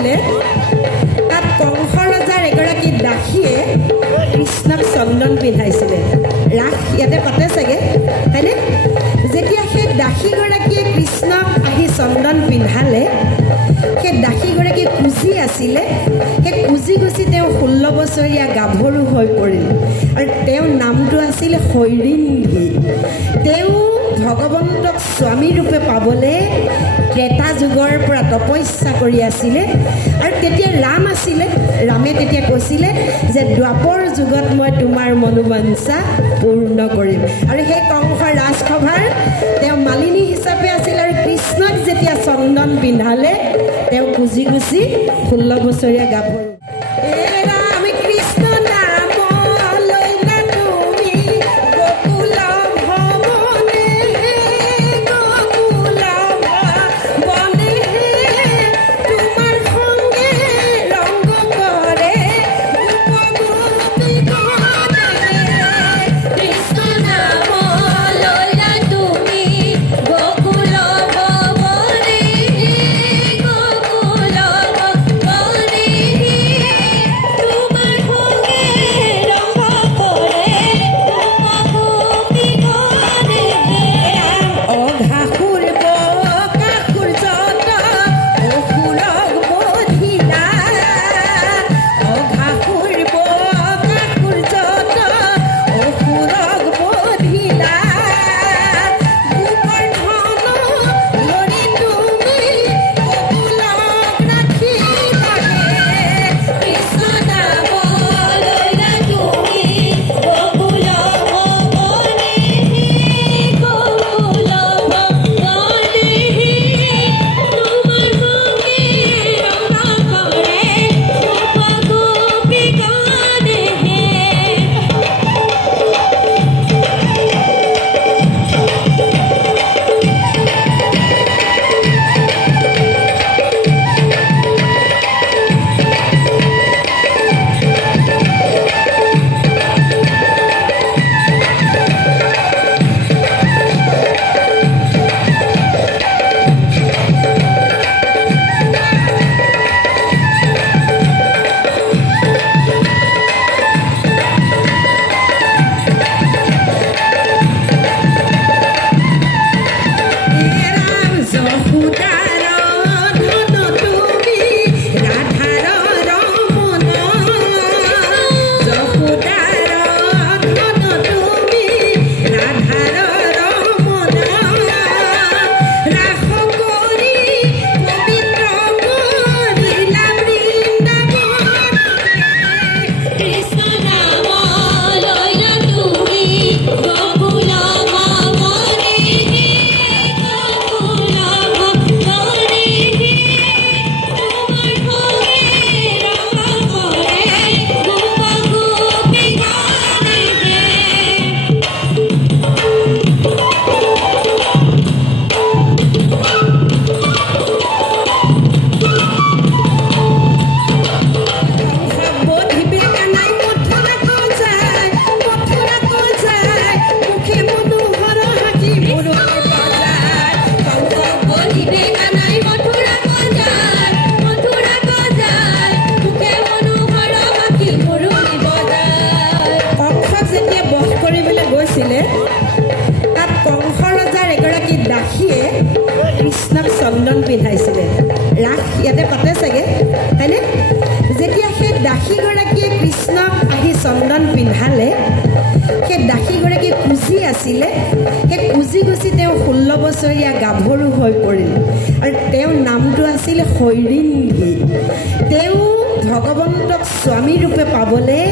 গৈছিলে তাত কংস ৰজাৰ এগৰাকী দাসীয়ে কৃষ্ণক চন্দন পিন্ধাইছিলে। ৰাস ইয়াতে পাতে চাগে হয়নে? যেতিয়া সেই দাসীগৰাকীয়ে কৃষ্ণক আহি চন্দন পিন্ধালে, সেই দাসীগৰাকী কুঁজি আছিলে। সেই কুঁজি গুচি তেওঁ 16 বছৰীয়া গাভৰু হৈ পৰিল আৰু তেওঁৰ নামটো আছিল হৈৰিন্ধি। তেওঁ ভগৱন্তক স্বামী ৰূপে পাবলৈ ত্ৰেতা যুগৰ পৰা তপস্যা কৰি আছিলে। আৰু তেতিয়া ৰাম আছিলে। ৰামে তেতিয়া কৈছিলে যে দ্বাপৰ যুগত মই তোমাৰ মনোবাঞ্ছা পূৰ্ণ কৰিম। আৰু সেই কংস ৰাজসভাৰ তেওঁ মালিনী হিচাপে আছিল। আৰু কৃষ্ণক যেতিয়া চন্দন পিন্ধালে, তেওঁ কুঁজি গুচি 16 বছৰীয়া গাভৰু। তাত কংস ৰজাৰ এগৰাকী দাসীয়ে কৃষ্ণক চন্দন পিন্ধাইছিলে। ৰাস ইয়াতে পাতে চাগে হয়নে? যেতিয়া সেই দাসীগৰাকীয়ে কৃষ্ণক আহি চন্দন পিন্ধালে, সেই দাসীগৰাকী কুঁজি আছিলে। সেই কুঁজি গুচি তেওঁ 16 বছৰীয়া গাভৰু হৈ পৰিল আৰু তেওঁৰ নামটো আছিল হৈৰিন্ধি। তেওঁ ভগৱন্তক স্বামী ৰূপে পাবলৈ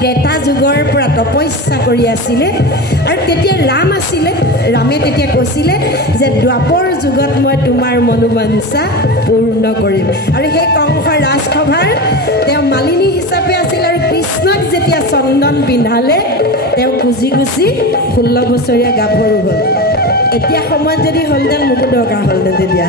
ত্ৰেতা যুগৰ পৰা তপস্যা কৰি আছিলে। আৰু তেতিয়া ৰাম আছিলে। ৰামে তেতিয়া কৈছিলে যে দ্বাপৰ যুগত মই তোমাৰ মনোবাঞ্ছা পূৰ্ণ কৰিম। আৰু সেই কংস ৰাজসভাৰ তেওঁ মালিনী হিচাপে আছিল। আৰু কৃষ্ণক যেতিয়া চন্দন পিন্ধালে, তেওঁ কুঁজি গুচি 16 বছৰীয়া গাভৰু হ'ল। এতিয়া সময়ত যদি হ'লহেঁতেন মোকো দৰকাৰ হ'লহেঁতেন। তেতিয়া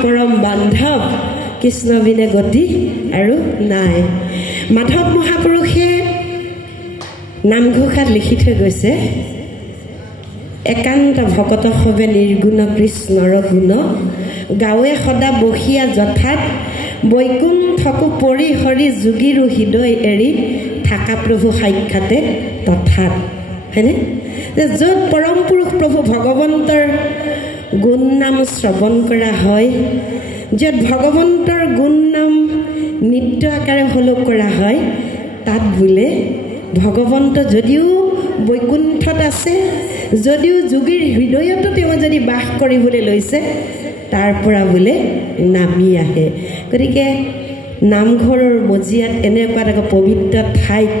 পৰম বান্ধৱ কৃষ্ণ বিনে গতি আৰু নাই মাধৱ মহাপুৰুষে নামঘোষাত লিখি থৈ গৈছে একান্ত ভকত সবে নিৰ্গুণ কৃষ্ণৰ গুণ গাঁৱে সদা বসিয়া যথাত বৈকুণ্ঠকো পৰি হৰি যোগীৰো হৃদয় এৰি থাকা প্ৰভু সাক্ষাতে তথাত হয়নে য'ত পৰম পুৰুষ প্ৰভু ভগৱন্তৰ গুণ নাম শ্ৰৱণ কৰা হয় য'ত ভগৱন্তৰ গুণ নাম নিত্য আকাৰে হ'লেও কৰা হয় তাত বোলে ভগৱন্ত যদিও বৈকুণ্ঠত আছে যদিও যোগীৰ হৃদয়তো তেওঁ যদি বাস কৰিবলৈ লৈছে তাৰ পৰা বোলে নামি আহে গতিকে নামঘৰৰ মজিয়াত এনেকুৱা এটা পবিত্ৰ ঠাইত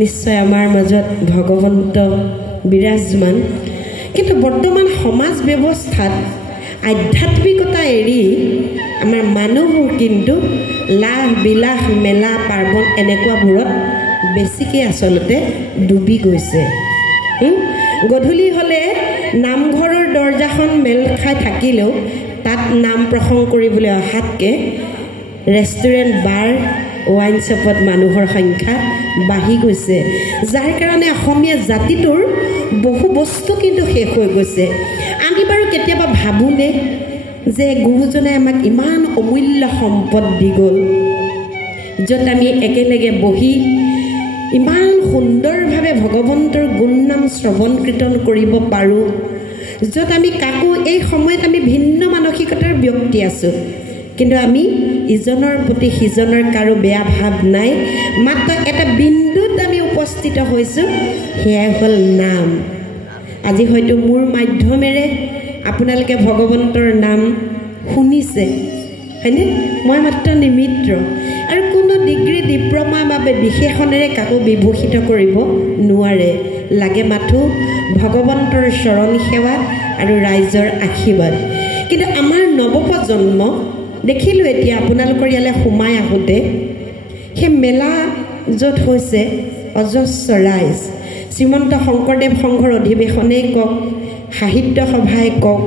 নিশ্চয় আমাৰ মাজত ভগৱন্ত বিৰাজমান কিন্তু বৰ্তমান সমাজ ব্যৱস্থাত আধ্যাত্মিকতা এৰি আমাৰ মানুহবোৰ কিন্তু লাভ বিলাস মেলা পাৰ্বণ এনেকুৱাবোৰত বেছিকৈ আচলতে ডুবি গৈছে গধূলি হ'লে নামঘৰৰ দৰ্জাখন মেল খাই থাকিলেও তাত নাম প্ৰসংগ কৰিবলৈ অহাতকৈ ৰেষ্টুৰেণ্ট বাৰ ৱাইন শ্বপত মানুহৰ সংখ্যা বাঢ়ি গৈছে যাৰ কাৰণে অসমীয়া জাতিটোৰ বহু বস্তু কিন্তু শেষ হৈ গৈছে আমি বাৰু কেতিয়াবা ভাবোঁনে যে গুৰুজনে আমাক ইমান অমূল্য সম্পদ দি গ'ল য'ত আমি একেলগে বহি ইমান সুন্দৰভাৱে ভগৱন্তৰ গুণ নাম শ্ৰৱণ কীৰ্তন কৰিব পাৰোঁ য'ত আমি কাকো এই সময়ত আমি ভিন্ন মানসিকতাৰ ব্যক্তি আছোঁ কিন্তু আমি ইজনৰ প্ৰতি সিজনৰ কাৰো বেয়া ভাৱ নাই মাত্ৰ এটা বিন্দুত আমি উপস্থিত হৈছোঁ সেয়াই হ'ল নাম আজি হয়তো মোৰ মাধ্যমেৰে আপোনালোকে ভগৱন্তৰ নাম শুনিছে হয়নে মই মাত্ৰ নিমিত্ৰ আৰু কোনো ডিগ্ৰী ডিপ্ল'মা বা বিশেষণেৰে কাকো বিভূষিত কৰিব নোৱাৰে লাগে মাথো ভগৱন্তৰ চৰণ সেৱা আৰু ৰাইজৰ আশীৰ্বাদ কিন্তু আমাৰ নৱপ্ৰজন্ম দেখিলোঁ এতিয়া আপোনালোকৰ ইয়ালৈ সোমাই আহোঁতে সেই মেলা য'ত হৈছে অজস্ৰ ৰাইজ শ্ৰীমন্ত শংকৰদেৱ সংঘৰ অধিৱেশনেই কওক সাহিত্য সভাই কওক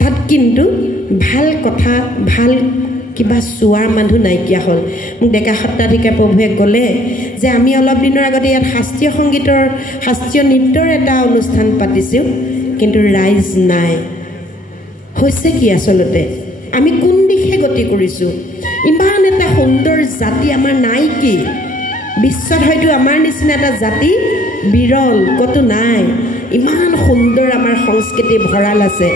তাত কিন্তু ভাল কথা ভাল কিবা চোৱাৰ মানুহ নাইকিয়া হ'ল মোক ডেকা সত্ৰাধিকাৰ প্ৰভুৱে ক'লে যে আমি অলপ দিনৰ আগতে ইয়াত শাস্ত্ৰীয় সংগীতৰ শাস্ত্ৰীয় নৃত্যৰ এটা অনুষ্ঠান পাতিছোঁ কিন্তু ৰাইজ নাই হৈছে কি আচলতে আমি কোন দিশে গতি কৰিছোঁ ইমান এটা সুন্দৰ জাতি আমাৰ নাই কি বিশ্বত হয়তো আমাৰ নিচিনা এটা জাতি বিৰল ক'তো নাই ইমান সুন্দৰ আমাৰ সংস্কৃতি ভঁৰাল আছে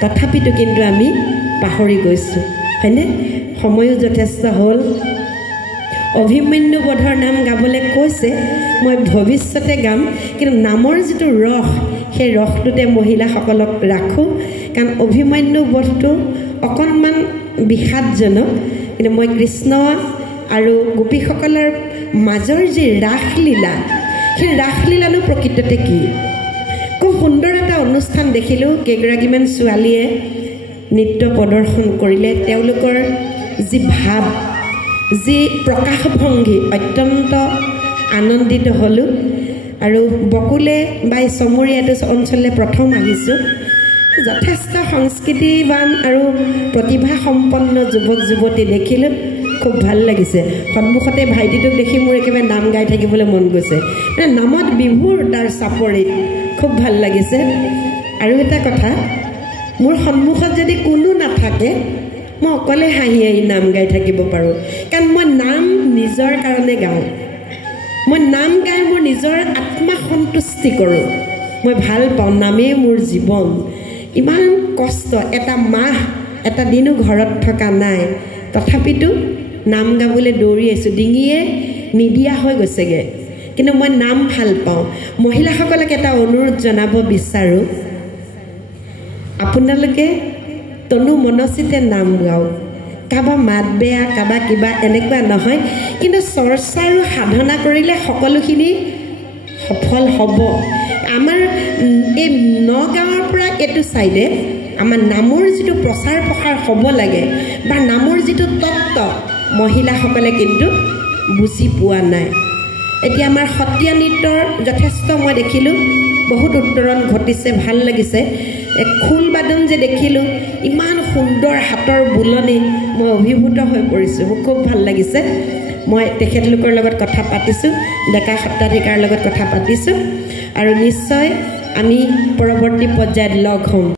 তথাপিতো কিন্তু আমি পাহৰি গৈছোঁ হয়নে সময়ো যথেষ্ট হ'ল অভিমন্যু বধৰ নাম গাবলৈ কৈছে মই ভৱিষ্যতে গাম কিন্তু নামৰ যিটো ৰস সেই ৰসটোতে মহিলাসকলক ৰাখোঁ কাৰণ অভিমন্যু বধটো অকণমান বিষাদজনক কিন্তু মই কৃষ্ণ আৰু গোপীসকলৰ মাজৰ যি ৰাসলীলা সেই ৰাসলীলানো প্ৰকৃততে কি খুব সুন্দৰ এটা অনুষ্ঠান দেখিলোঁ কেইগৰাকীমান ছোৱালীয়ে নৃত্য প্ৰদৰ্শন কৰিলে তেওঁলোকৰ যি ভাৱ যি প্ৰকাশভংগী অত্যন্ত আনন্দিত হ'লোঁ আৰু বকুলে বা চমৰীয়াটো অঞ্চললৈ প্ৰথম আহিছোঁ যথেষ্ট সংস্কৃতিবান আৰু প্ৰতিভা সম্পন্ন যুৱক যুৱতী দেখিলোঁ খুব ভাল লাগিছে সন্মুখতে ভাইটিটোক দেখি মোৰ একেবাৰে নাম গাই থাকিবলৈ মন গৈছে মানে নামত বিভুৰ তাৰ চাপৰিত খুব ভাল লাগিছে আৰু এটা কথা মোৰ সন্মুখত যদি কোনো নাথাকে মই অকলে হাঁহি হাঁহি নাম গাই থাকিব পাৰোঁ কাৰণ মই নাম নিজৰ কাৰণে গাওঁ মই নাম গাই মোৰ নিজৰ আত্মা সন্তুষ্টি কৰোঁ মই ভাল পাওঁ নামেই মোৰ জীৱন ইমান কষ্ট এটা মাহ এটা দিনো ঘৰত থকা নাই তথাপিতো নাম গাবলৈ দৌৰি আহিছোঁ ডিঙিয়ে নিদিয়া হৈ গৈছেগৈ কিন্তু মই নাম ভাল পাওঁ মহিলাসকলক এটা অনুৰোধ জনাব বিচাৰোঁ আপোনালোকে তনু মনচিতে নাম গাওক কাৰোবাৰ মাত বেয়া কাৰোবাৰ কিবা এনেকুৱা নহয় কিন্তু চৰ্চা আৰু সাধনা কৰিলে সকলোখিনি সফল হ'ব আমাৰ এই নগাঁৱৰ পৰা এইটো চাইডে আমাৰ নামৰ যিটো প্ৰচাৰ প্ৰসাৰ হ'ব লাগে বা নামৰ যিটো তত্ত্ব মহিলাসকলে কিন্তু বুজি পোৱা নাই এতিয়া আমাৰ সত্ৰীয়া নৃত্যৰ যথেষ্ট মই দেখিলোঁ বহুত উত্তৰণ ঘটিছে ভাল লাগিছে খোল বাদন যে দেখিলোঁ ইমান সুন্দৰ হাতৰ বুলনি মই অভিভূত হৈ পৰিছোঁ মোক খুব ভাল লাগিছে মই তেখেতলোকৰ লগত কথা পাতিছোঁ ডেকা সত্ৰাধিকাৰ লগত কথা পাতিছোঁ আৰু নিশ্চয় আমি পৰৱৰ্তী পৰ্যায়ত লগ হ'ম